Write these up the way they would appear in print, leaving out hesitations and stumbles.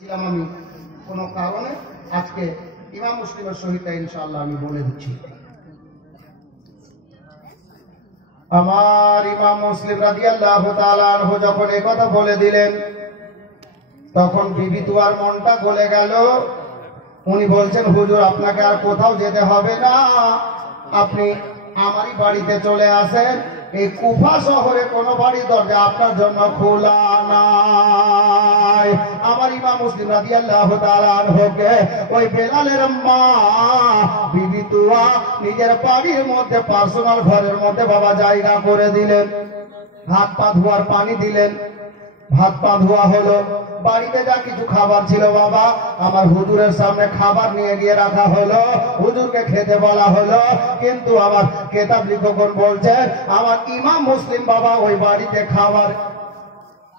আমি কোনো কারণে আজকে ইমাম মুসলিমের সহিতা ইনশাআল্লাহ আমি বলে দিচ্ছি। আমার ইমাম মুসলিম রাদিয়াল্লাহু তাআলা আনহু যখন এই কথা বলে দিলেন তখন বিবি তুয়ার মনটা গলে গেল। উনি বলছেন, হুজুর আপনাকে আর কোথাও যেতে হবে না, আপনি আমারই বাড়িতে চলে আসেন। এই কুফা শহরে কোনো বাড়ি দরজা আপনার জন্য খোলা নাই। আমার ইমাম মুসলিম রাদিয়াল্লাহু তাআলা আনহুকে ওই বেলালের মা বিবি তুয়া নিজের বাড়ির মধ্যে পার্সোনাল ঘরের মধ্যে বাবা জায়গা করে দিলেন। হাত পা ধোয়ার পানি দিলেন, ভাত পা ধোয়া হলো। বাড়িতে যা কিছু খাবার ছিল বাবা আমার হুজুরের সামনে খাবার নিয়ে গিয়ে রাখা হলো, হুজুরকে খেতে বলা হলো। কিন্তু আমার কেতাব লেখকগণ বলছেন আমার ইমাম মুসলিম বাবা ওই বাড়িতে খাবার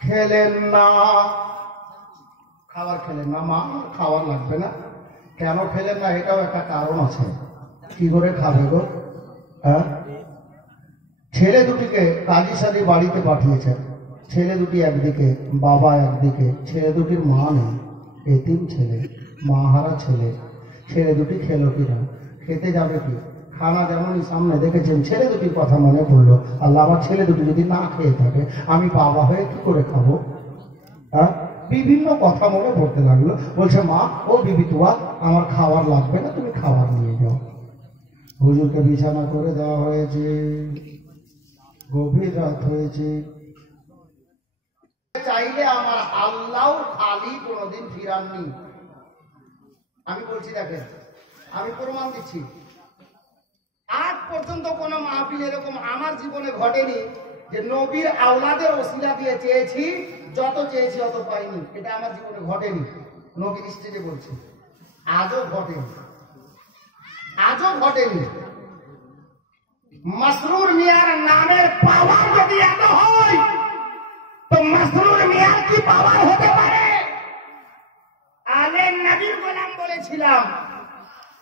খেলেন না। খাবার খেলেন না, মা খাবার লাগবে না। কেন খেলেন না এটাও একটা কারণ আছে। কি করে খাবে গো? হ্যাঁ, ছেলে দুটিকে কাজী সাদি বাড়িতে পাঠিয়েছেন। ছেলে দুটি একদিকে, বাবা একদিকে। ছেলে দুটির মা নেই, এতিম ছেলে, মা হারা ছেলে। ছেলে দুটি খেলো কিনা? খেতে যাবে কি? খানা যেমনই সামনে দেখেছেন, ছেলে দুটির কথা মনে পড়লো, আল্লাহ আমার ছেলে দুটি যদি না খেয়ে থাকে আমি বাবা হয়ে কি করে খাবো? হ্যাঁ, বিভিন্ন কথা মনে পড়তে লাগলো। বলছে, মা ও বিবি তুয়া আমার খাবার লাগবে না, তুমি খাবার নিয়ে যাও। হুজুরকে বিছানা করে দেওয়া হয়েছে, গভীর রাত হয়েছে। চাইলে আমার আল্লাহ খালি কোনোদিন ফিরাননি। আমি বলছি, দেখেন আমি প্রমাণ দিচ্ছি, আজ পর্যন্ত কোন মাহফিল এরকম আমার জীবনে ঘটেনি যে নবীর আওলাদের ওসিলা দিয়ে চেয়েছি, যত চেয়েছি অত পাইনি। এটা আমার জীবনে ঘটেনি। নবীর স্টেজে বলছি, আজও ঘটেনি, আজও ঘটেনি। মাসরুর মিয়ার নামের পাওয়ার যদি এত হয় তো মাসরুর মিয়ার কি পাওয়ার হতে পারে? আলে নবীর গোলাম বলেছিলাম,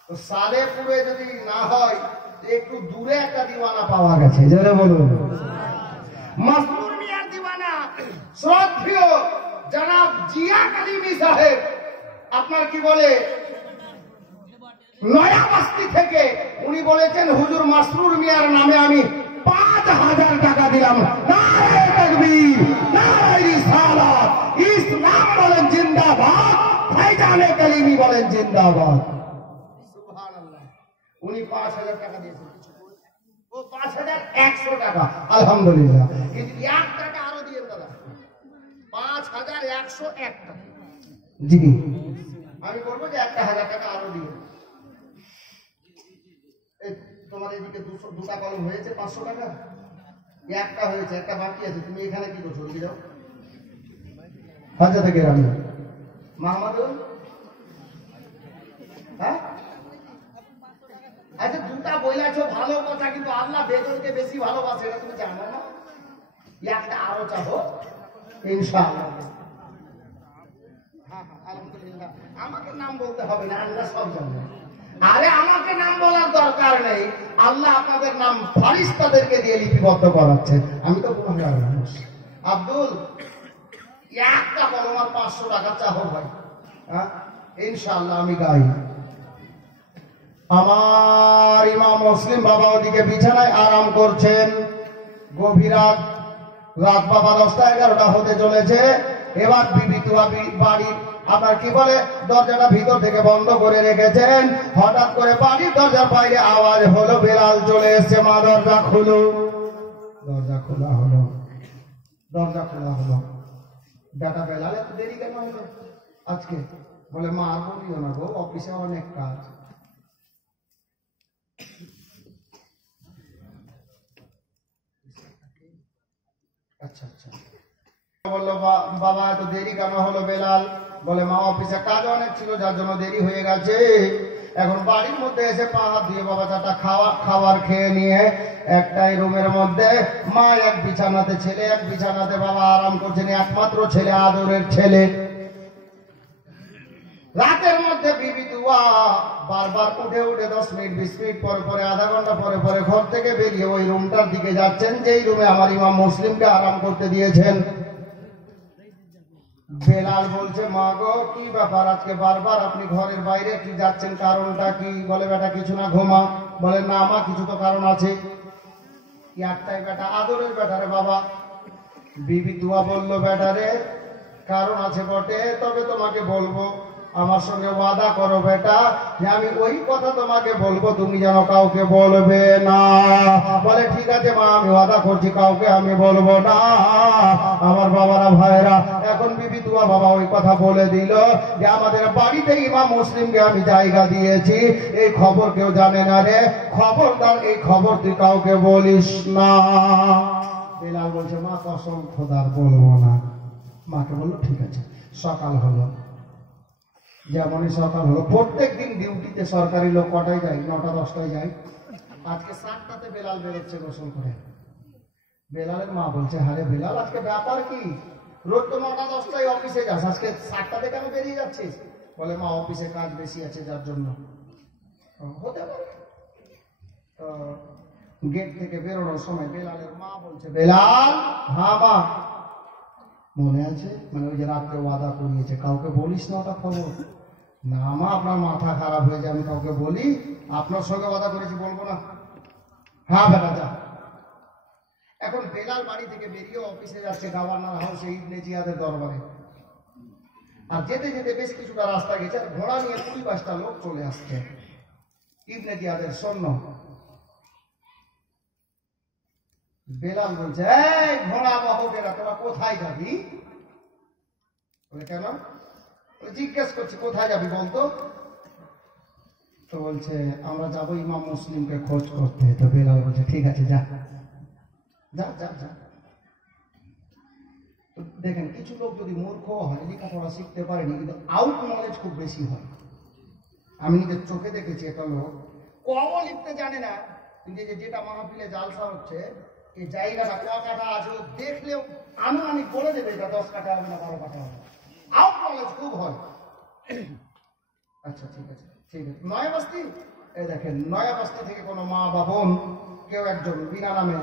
তো সালেপুরে যদি না হয় একটু দূরে একটা দিওয়ানা পাওয়া গেছে। যারা বলুন মাসরুর মিয়ার দিওয়ানা শ্রদ্ধেয় জনাব জিয়া কালিমি সাহেব, আপনার কি বলে নয়া বস্তি থেকে উনি বলেছেন, হুজুর মাসরুর মিয়ার নামে আমি ৫,০০০ টাকা দিলাম। নারে তাকবীর, নারে রিসালাত, ইসলাম বলেন জিন্দাবাদ, ভাইজানে কালিমি বলেন জিন্দাবাদ। সুবহানাল্লাহ। উনি ৫,০০০ টাকা দিয়েছেন, ও ৫,১০০ টাকা, আলহামদুলিল্লাহ। কিন্তু ১ টাকা আরো দিয়ে দাদা, ৫,১০১ টাকা। জি, আমি বলবো যে ১,০০০ টাকা আরো দিয়ে। তোমার এদিকে দুটা কলম হয়েছে ৫০০ টাকা, একটা হয়েছে, একটা বাকি আছে। তুমি এখানে কি করছো? রুগী যাও হাজা থেকে রামি মাহমুদুল। হ্যাঁ, আচ্ছা দুটা বইলাছো ভালো কথা, কিন্তু আল্লাহ বেদরকে বেশি ভালোবাসে, এটা তুমি জানো না? একটা আরো চাবো ইনশাআল্লাহ। হ্যাঁ হ্যাঁ, আলহামদুলিল্লাহ। আমাকে নাম বলতে হবে না, আল্লাহ সব জানে। আরে আমাকে নাম বলার দরকার নেই, আল্লাহ আপনাদের নাম ফারিস্তাদেরকে দিয়ে লিপিবদ্ধ করাচ্ছে। আমি তো গুনাহগার মানুষ। আব্দুল, একটা বলো আমার ৫০০ টাকা চাহো ভাই। হ্যাঁ, ইনশাআল্লাহ আমি গাই। আমার ইমাম মুসলিম বাবা ওদিকে বিছানায় আরাম করছেন। গভীর রাত, রাত বাবা ১০টা ১১টা হতে চলেছে। এবার বিবি তুয়া বাড়ির আপনার কি বলে দরজাটা ভিতর থেকে বন্ধ করে রেখেছেন। হঠাৎ করে বাড়ির দরজার বাইরে আওয়াজ হলো, বেলাল চলে এসছে, মা দরজা খুলো। দরজা খোলা হলো, দরজা খোলা হলো। বেটা বেলাল এত দেরি কেন হলো আজকে? বলে, মা আর বলিও না গো, অফিসে অনেক কাজ। আচ্ছা আচ্ছা, বললো বাবা এত দেরি কেন হলো বেলাল? বলে, মা অফিসে কাজ অনেক ছিল যার জন্য দেরি হয়ে গেছে। এখন বাড়ির মধ্যে এসে পা হাত দিয়ে বাবা চারটা খাবার খেয়ে নিয়ে একটাই রুমের মধ্যে মা এক বিছানাতে, ছেলে এক বিছানাতে বাবা আরাম করছেন। একমাত্র ছেলে, আদরের ছেলে। রাতের মধ্যে বিবি তুয়া বারবার উঠে উঠে ১০ মিনিট ২০ মিনিট পরে পরে, আধা ঘন্টা পরে পরে ঘর থেকে বেরিয়ে ওই রুমটার দিকে যাচ্ছেন যেই রুমে আমার ইমাম মুসলিমকে আরাম করতে দিয়েছেন। বেলাল বলছে, মা গো কি ব্যাপার আজকে বারবার আপনি ঘরের বাইরে কি যাচ্ছেন, কারণটা কি? বলে, বেটা কিছু না, ঘুমা। বলে, না মা কিছু তো কারণ আছে। কি একটাই বেটা, আদরের বেটা রে বাবা। বিবি তুয়া বলল, বেটা রে কারণ আছে বটে, তবে তোমাকে বলবো। আমার সঙ্গে ওয়াদা করো বেটা যে আমি ওই কথা তোমাকে বলবো, তুমি যেন কাউকে বলবে না। বলে, ঠিক আছে মা, আমি ওয়াদা করছি কাউকে আমি বলবো না। আমার বাবারা ভাইরা, এখন বিবি তুয়া বাবা ওই কথা বলে দিল যে আমাদের বাড়িতে ইমাম মুসলিমকে আমি জায়গা দিয়েছি, এই খবর কেউ জানে না রে, খবরদার এই খবর তুই কাউকে বলিস না। বেলাল বলছে, মা কসম খোদার বলবো না। মাকে বললো ঠিক আছে। সকাল হলো, যেমনই সকাল হলো, প্রত্যেক দিন ডিউটিতে সরকারি লোক কটায় যায়? 9টা 10টায় যায়। আজকে 7টাতে বেলাল বেরোচ্ছে গোসল করে। বেলালের মা বলছে, হারে বেলাল আজকে ব্যাপার কি? রোজ তো 9টা 10টায় অফিসে যাস, আজকে 7টাতে কেন বেরিয়ে যাচ্ছিস? বলে, মা অফিসে কাজ বেশি আছে যার জন্য। হতে পারে। তো গেট থেকে বেরোনোর সময় বেলালের মা বলছে, বেলাল। হ্যাঁ মা। মনে আছে? মানে ওই যে রাত্রে ওয়াদা করিয়েছে, কাউকে বলিস না ওটা খবর। না মা, আপনার মাথা খারাপ হয়ে যায়, আমি কাউকে বলি? আপনার সঙ্গে ওয়াদা করেছি, বলবো না। হ্যাঁ বেটা যা। এখন বেলাল বাড়ি থেকে বেরিয়ে অফিসে যাচ্ছে গভর্নর হাউসে, ইবনে জিয়াদের দরবারে। আর যেতে যেতে বেশ কিছুটা রাস্তা গেছে, আর ঘোড়া নিয়ে 20-22টা লোক চলে আসছে ইবনে জিয়াদের সৈন্য। বেলাল বলছে, এই ঘোড়া বাহকেরা, তোরা কোথায় যাবি? বলে, কেন? জিজ্ঞেস করছি কোথায় যাবি বলতো। তো বলছে, আমরা যাবো ইমাম মুসলিমকে খোঁজ করতে। তো বেলাল বলছে, ঠিক আছে যা যা যা যা। দেখেন, কিছু লোক যদি মূর্খ হয়, লেখাপড়া শিখতে পারেনি, কিন্তু আউট নলেজ খুব বেশি হয়। আমি নিজের চোখে দেখেছি, একটা লোক কও লিখতে জানে না, কিন্তু যেটা মাহফিলে জালসা হচ্ছে, এই জায়গাটা ক কাঠা আছে, ও দেখলেও আনুমানিক বলে দেবে এটা 10 কাঠা হবে না 12 কাঠা হবে। আউট নলেজ খুব হয়। আচ্ছা ঠিক আছে ঠিক আছে। নয়াবস্তি, এই দেখেন নয়াবস্তি থেকে কোনো মা বা বোন কেউ একজন বিনা নামে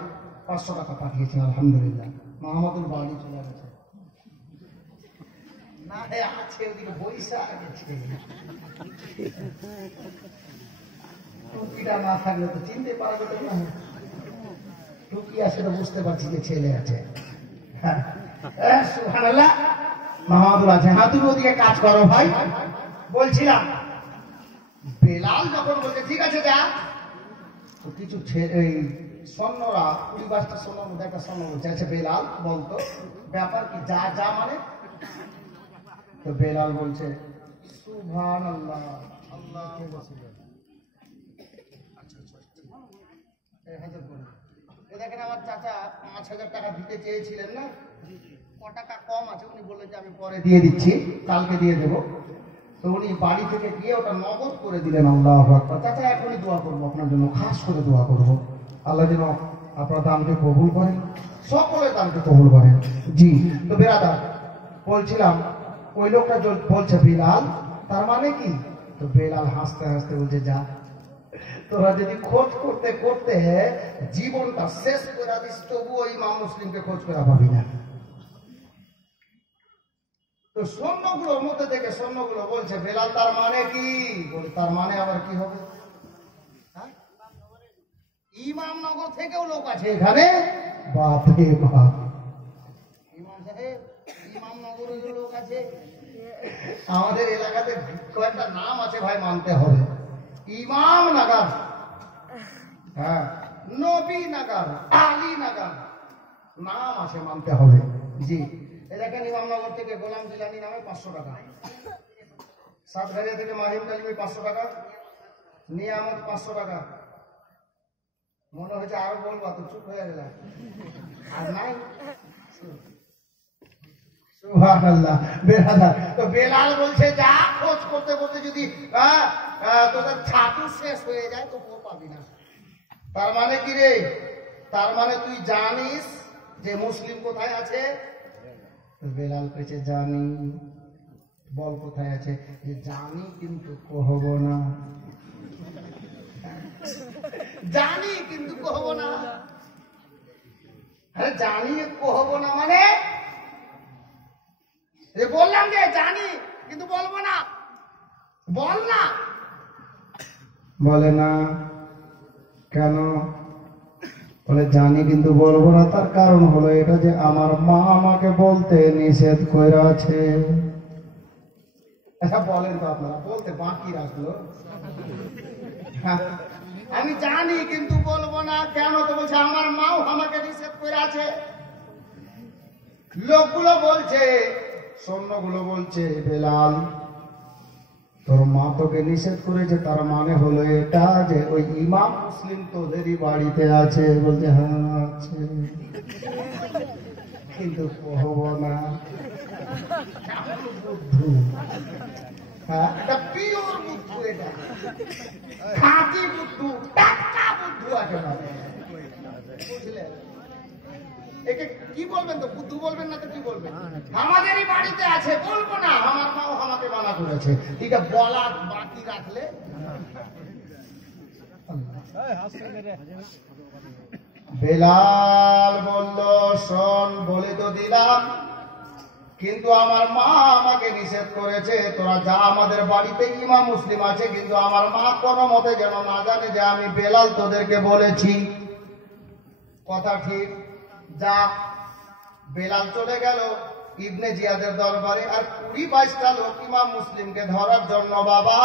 500 টাকা পাঠিয়েছেন, আলহামদুলিল্লাহ। মাহমুদুল বাড়ি চলে গেছে না, আছে ওদিকে বৈশা গেছে। টুকিটা না থাকলে তো চিনতে পারবে না। টুকি আছে তো বুঝতে পারছি যে ছেলে আছে। সুবহানাল্লাহ, মাহমুদুল আছে। হ্যাঁ, তুমি ওদিকে কাজ করো ভাই। বলছিলাম, বেলাল যখন বলছে ঠিক আছে যা, তো কিছু এই সৈন্যরা 20-22টা সৈন্যর মধ্যে একটা সৈন্য বলছে, আচ্ছা বেলাল বলতো ব্যাপার কি, যা যা মানে? তো বেলাল বলছে, সুবহানাল্লাহ, আল্লাহ। দেখেন, আমার চাচা 5,000 টাকা দিতে চেয়েছিলেন না, ক টাকা কম আছে, উনি বললেন যে আমি পরে দিয়ে দিচ্ছি, কালকে দিয়ে দেবো। তো উনি বাড়ি থেকে গিয়ে ওটা নগদ করে দিলেন। আল্লাহু আকবার। চাচা এখনই দোয়া করবো আপনার জন্য, খাস করে দোয়া করবো, আল্লাহ যেন আপনার দানকে কবুল করেন, সকলের দানকে কবুল করেন। জি। তো বেরাদার, বলছিলাম ওই লোকটা বলছে বেলাল তার মানে কি? তো বেলাল হাসতে হাসতে বলছে, যা, তোরা যদি খোঁজ করতে করতে জীবনটা শেষ করে দিস, তবুও ইমাম মুসলিমকে খোঁজ করা পাবি না। তো সৈন্যগুলোর মধ্যে থেকে সৈন্যগুলো বলছে, বেলাল তার মানে কি? বলে, তার মানে আবার কি হবে? ইমামনগর থেকেও লোক আছে এখানে। বাপরে বাপ, ইমাম সাহেব, ইমামনগরের লোক আছে। আমাদের এলাকাতে কয়েকটা নাম আছে ভাই, মানতে হবে। ইমাম নগর, হ্যাঁ, নবী নগর, আলী নগর, নাম আছে, মানতে হবে। জি। দেখেন, ইমামনগর থেকে গোলাম জিলানি নামে 500 টাকা, সাতঘাড়িয়া থেকে মাহিম কালিমি 500 টাকা, নিয়ামত 500 টাকা। মনে হয়েছে আরো বলবা, তো চুপ হয়ে গেল। আর নাই। সুবহানাল্লাহ। বেলাল, তো বেলাল বলছে, যা, খোঁজ করতে করতে যদি তোদের ছাতু শেষ হয়ে যায় তো পাবি না। তার মানে কি রে? তার মানে তুই জানিস যে মুসলিম কোথায় আছে? বেলাল কইছে, জানি। বল কোথায় আছে? যে জানি কিন্তু কহব না। জানি কিন্তু কহব না। আরে জানি কহব না মানে? বললাম যে জানি কিন্তু বলবো না। বল না। বলে না কেন? বলে জানি কিন্তু বলবো না। তার কারণ হলো এটা যে আমার মা আমাকে বলতে নিষেধ করে আছে। বলেন তো আপনারা, বলতে বাকি রাখলো। আমি জানি কিন্তু বলবো না কেন? তো বলছে আমার মাও আমাকে নিষেধ করে আছে। লোকগুলো বলছে, সৈন্যগুলো বলছে, বেলাল তোর মা তোকে নিষেধ করেছে, তার মানে হলো এটা যে ওই ইমাম মুসলিম তোদেরই বাড়িতে আছে। বলছে হ্যাঁ আছে, কিন্তু কহবো না। বুদ্ধু, এটা পিওর বুদ্ধু, এটা খাঁটি বুদ্ধু, টাটকা বুদ্ধু আছে। বুঝলেন? একে কি বলবেন? তো বুদ্ধু বলবেন না তো কি বলবেন? আমাদেরই বাড়িতে আছে, বলবো না। আমার মাও আমাকে মানা করেছে। ঠিক আছে, বলার বাকি রাখলে। বেলাল বলল শোন, বলে তো দিলাম, কিন্তু আমার মা আমাকে নিষেধ করেছে। তোরা যা, আমাদের বাড়িতে ইমাম মুসলিম আছে, কিন্তু আমার মা কোনো মতে যেন না জানে যে আমি বেলাল তোদেরকে বলেছি। কথা ঠিক। যা। বেলাল চলে গেল ইবনে জিয়াদের দরবারে। আর 20-22টা লোক ইমাম মুসলিমকে ধরার জন্য বাবা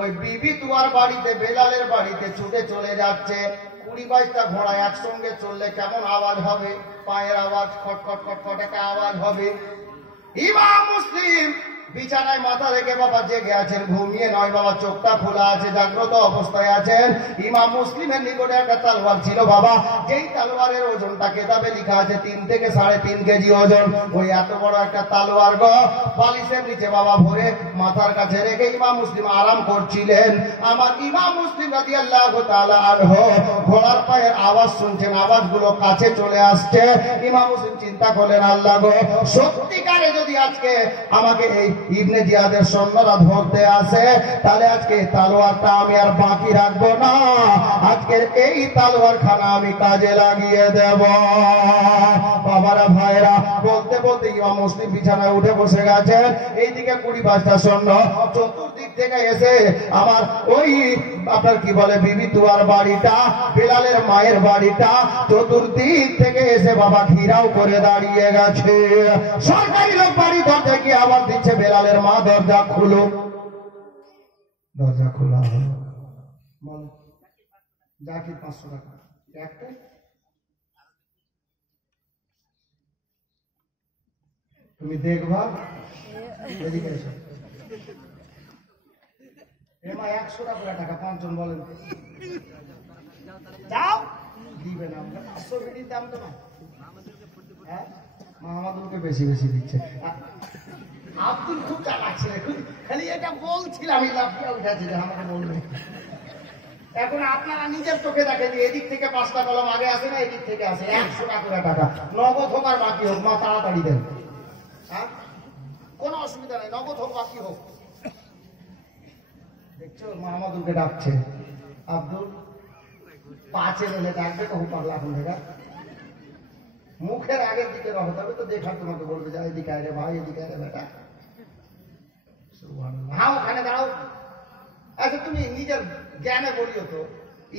ওই বিবি তুয়ার বাড়িতে, বেলালের বাড়িতে ছুটে চলে যাচ্ছে। 20-22টা ঘোড়া একসঙ্গে চললে কেমন আওয়াজ হবে? পায়ের আওয়াজ, খটখট খটখট একটা আওয়াজ হবে। ইমাম মুসলিম বিছানায় মাথা রেখে বাবা জেগে আছেন, ঘুমিয়ে নয় বাবা, চোখটা খোলা আছে, জাগ্রত অবস্থায় আছেন। ইমাম মুসলিমের নিকটে একটা তলোয়ার ছিল বাবা, যেই তলোয়ারের ওজনটা কেতাবে লেখা আছে 3 থেকে 3.5 কেজি ওজন। ওই এত বড় একটা তলোয়ার গো বালিশের নিচে বাবা ভরে মাথার কাছে রেখে ইমাম মুসলিম আরাম করছিলেন। আমার ইমাম মুসলিম রাদিয়াল্লাহু তাআলা আনহু ঘোড়ার পায়ের আওয়াজ শুনছেন, আওয়াজগুলো কাছে চলে আসছে। ইমাম মুসলিম চিন্তা করলেন, আল্লাহ গো, সত্যিকারে যদি আজকে আমাকে এই ইবনে জিয়াদের সৈন্যরা ধরতে আসে, তাহলে আজকে তলোয়ারটা আমি আর বাকি রাখবো না। আজকের এই তলোয়ার খানা আমি কাজে লাগিয়ে দেব। বাবারা ভাইরা, বলতে বলতে ইমাম মুসলিম বিছানায় উঠে বসে গেছেন। এইদিকে 20-22টা সৈন্য চতুর্দিক থেকে এসে আমার ওই আপনার কি বলে বিবি তুয়ার বাড়িটা, বেলালের মায়ের বাড়িটা চতুর্দিক থেকে এসে বাবা ঘিরাও করে দাঁড়িয়ে গেছে। সরকারি লোক বাড়ি দরজা গিয়ে আওয়াজ দিচ্ছে, বেলালের মা দরজা খুলো। দরজা খোলা হলো। বল যা কি 500 টাকা একটা। তুমি দেখবা এদিকে এসো। এমা 100 টাকা 5 জন বলেন যাও দিবে না। 500 বিড়ির দাম তো না। হ্যাঁ, মাহমুদুলকে বেশি বেশি দিচ্ছে। আব্দুল খুব চালাক ছিল, খালি এটা বলছিলাম, আমি লাফিয়ে উঠেছি যে আমাকে বলবে। এখন আপনারা নিজের চোখে দেখেন, এদিক থেকে 5টা কলম আগে আসে না, এদিক থেকে আসে। 100 টাকা নগদ হোক আর বাকি হোক, মা তাড়াতাড়ি দেন। হ্যাঁ, কোনো অসুবিধা নেই, নগদ হোক বাকি হোক। দেখছো মাহমুদুলকে ডাকছে। আব্দুল 5 এলে ডাকবে, কখন পারলা এখন থেকে মুখের আগের দিকে রহ, তবে তো দেখার তোমাকে বলবে যে এদিকে আয় রে ভাই, এদিকে আয় রে বেটা। হ্যাঁ, ওখানে দাঁড়াও। আচ্ছা, তুমি নিজের জ্ঞানে বলিও তো,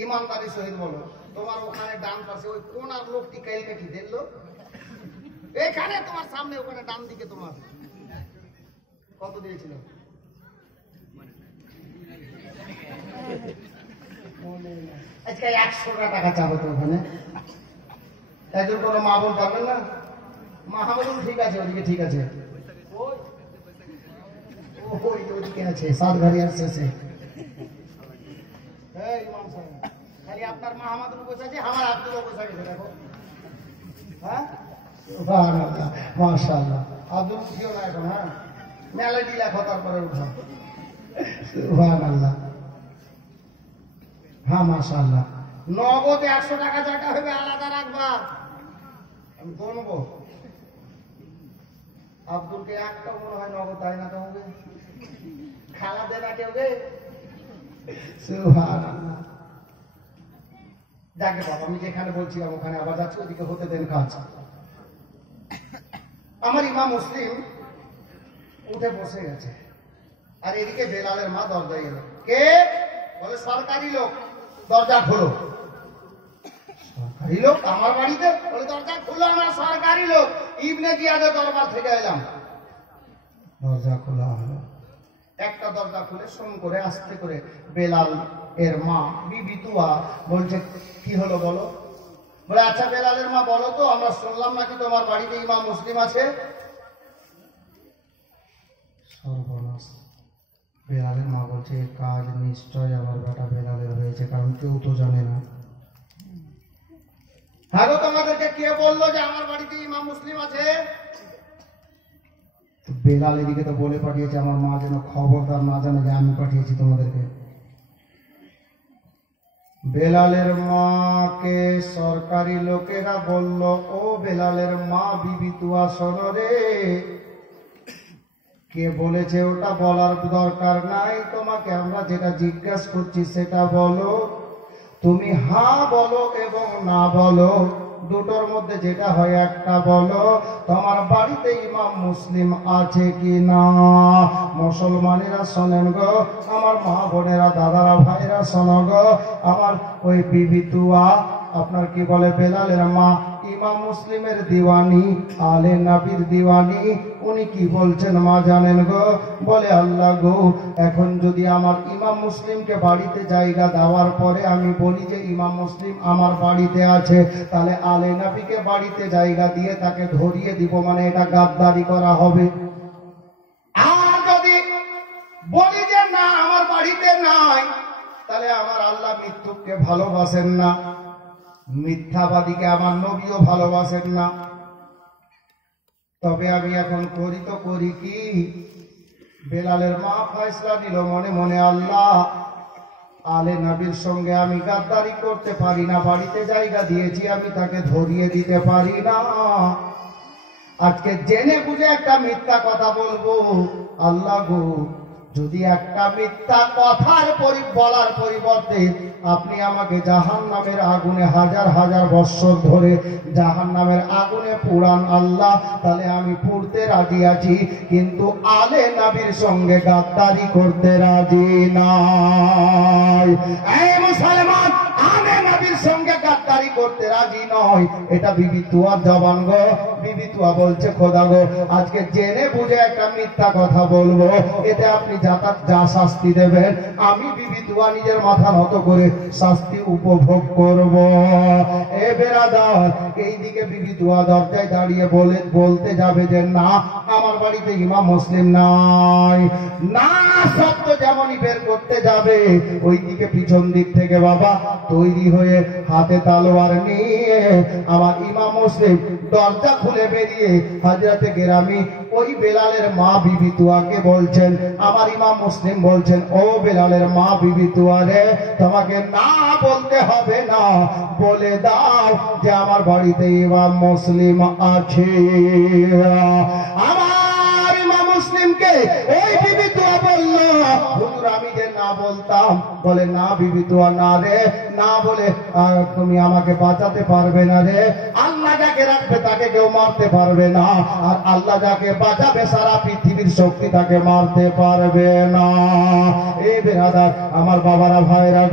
ইমানদারি সহিত বলো, তোমার ওখানে ডান পাশে ওই কোনার লোকটি কাইলকে কি দেখলো? এখানে তোমার সামনে, ওখানে ডান দিকে তোমার কত দিয়েছিল? আজকে 100 টাকা চাবো তো ওখানে। একজন কোনো মা বোন পারবেন না? মাহমুদুল ঠিক আছে, ওদিকে ঠিক আছে, ওদিকে আছে 7 ঘাড়িয়ার শেষে। খালি আপনার মাহমুদুল বসে আছে, আমার আব্দুলও বসে গেছে। দেখো, হ্যাঁ, মাশাআল্লাহ। আব্দুল উঠিও না এখন। হ্যাঁ, মেলাডি লেখো, তারপরে উঠো। সুবহানাল্লাহ। হ্যাঁ, মাশাআল্লাহ। নগদে 100 টাকা জায়গা হবে, আলাদা রাখবা, আমি বলবো। আব্দুলকে একটা মনে হয় নগদ তাই না, তোমাকে খালা দেনা কেউ গে। সুবহানাল্লাহ। যাকে বাবা, আমি যেখানে বলছিলাম ওখানে আবার যাচ্ছি, ওদিকে হতে দেন কাজ। আমার ইমাম মুসলিম উঠে বসে গেছে। আর এদিকে বেলালের মা দরজায় এলো। কে? বলে সরকারি লোক। দরজা খোলো। সরকারি লোক আমার বাড়িতে? বলে দরজা খোলো, আমার সরকারি লোক, ইবনে জিয়াদের দরবার থেকে এলাম। দরজা খোলা হলো। একটা দরজা খুলে শোন করে আস্তে করে বেলাল এর মা বিবি তুয়া বলছে, কি হলো বলো? বলে আচ্ছা বেলালের মা বলো তো, আমরা শুনলাম নাকি তোমার বাড়িতে ইমাম মুসলিম আছে। সর্বনাশ। বেলালের মা বলছে, কাজ নিশ্চয় আমার বেটা বেলালের হয়েছে, কারণ কেউ তো জানে না। হ্যাঁ গো, তোমাদেরকে কে বললো যে আমার বাড়িতে ইমাম মুসলিম আছে? বেলাল এদিকে তো বলে পাঠিয়েছে আমার মা যেন খবরদার না জানে যে আমি পাঠিয়েছি তোমাদেরকে। বেলালের মাকে সরকারি লোকেরা বলল, ও বেলালের মা বিবি তুয়া শোনো রে, কে বলেছে ওটা বলার দরকার নাই, তোমাকে আমরা যেটা জিজ্ঞাসা করছি সেটা বলো। তুমি হ্যাঁ বলো এবং না বলো, দুটোর মধ্যে যেটা হয় একটা বলো। তোমার বাড়িতে ইমাম মুসলিম আছে কি না? মুসলমানেরা শোনেন গো, আমার মা বোনেরা দাদারা ভাইরা শোনো গো, আমার ওই বিবি তুয়া আপনার কি বলে বেলালের মা ইমাম মুসলিমের দিওয়ানি, আলে নবীর দিওয়ানি। উনি কি বলছেন মা জানেন গো? বলে আল্লাহ গো, এখন যদি আমার ইমাম মুসলিমকে বাড়িতে জায়গা দেওয়ার পরে আমি বলি যে ইমাম মুসলিম আমার বাড়িতে আছে, তাহলে আলে নবীকে বাড়িতে জায়গা দিয়ে তাকে ধরিয়ে দিব, মানে এটা গাদ্দারি করা হবে। আর যদি বলি যে না আমার বাড়িতে নাই, তাহলে আমার আল্লাহ মৃত্যুকে ভালোবাসেন না, মিথ্যাবাদীকে আমার নবীও ভালোবাসেন না। তবে আমি এখন করি তো করি কি? বেলালের মা ফয়সালা নিল মনে মনে, আল্লাহ আলে নবীর সঙ্গে আমি গাদ্দারি করতে পারি না, বাড়িতে জায়গা দিয়েছি আমি তাকে ধরিয়ে দিতে পারি না। আজকে জেনে বুঝে একটা মিথ্যা কথা বলবো। আল্লাহ গো, যদি একটা মিথ্যা কথার বলার পরিবর্তে আপনি আমাকে জাহান্নামের আগুনে হাজার হাজার বৎসর ধরে জাহান্নামের আগুনে পুরান আল্লাহ, তাহলে আমি পুড়তে রাজি আছি, কিন্তু আলে নবীর সঙ্গে গাদ্দারি করতে রাজি নাই। এই মুসলমান, আলে নবীর সঙ্গে গাদ্দারি করতে রাজি নয়। এটা বিবি তুয়ার জবান গো। বিবি তুয়া বলছে, খোদা গো, আজকে জেনে বুঝে একটা মিথ্যা কথা বলবো, এতে আপনি যা শাস্তি দেবেন আমি বিবি তুয়া নিজের মাথা নত করে শাস্তি উপভোগ করব। এ বেরাদার, এইদিকে বিবি তুয়া দরজায় দাঁড়িয়ে বলতে যাবে যে না আমার বাড়িতে ইমাম মুসলিম নাই, না শব্দ যেমনই বের করতে যাবে, ওইদিকে পিছন দিক থেকে বাবা তৈরি হয়ে হাতে তালোয়ার নিয়ে আমার ইমাম মুসলিম দরজা খুলে বেরিয়ে হাজরাতে গেরামি ওই বেলালের মা বিবি তুয়াকে বলছেন, আমার ইমাম মুসলিম বলছেন, ও বেলালের মা বিবি তুয়া রে, তোমাকে না বলতে হবে না, বলে দাও যে আমার বাড়িতে ইমাম মুসলিম আছে। আমার ইমাম মুসলিমকে ওই বিবি তুয়া বলল, হুজুর আমি যে না বলতাম। বলে না বিবি তুয়া, না রে, না বলে তুমি আমাকে বাঁচাতে পারবে না রে। আল্লাহ যাকে রাখবে তাকে কেউ মারতে পারবে না, আর আল্লাহ যাকে বাঁচাবে সারা পৃথিবীর শক্তি তাকে মারতে পারবে না। এ বেরাদার, আমার বাবারা ভাইরা।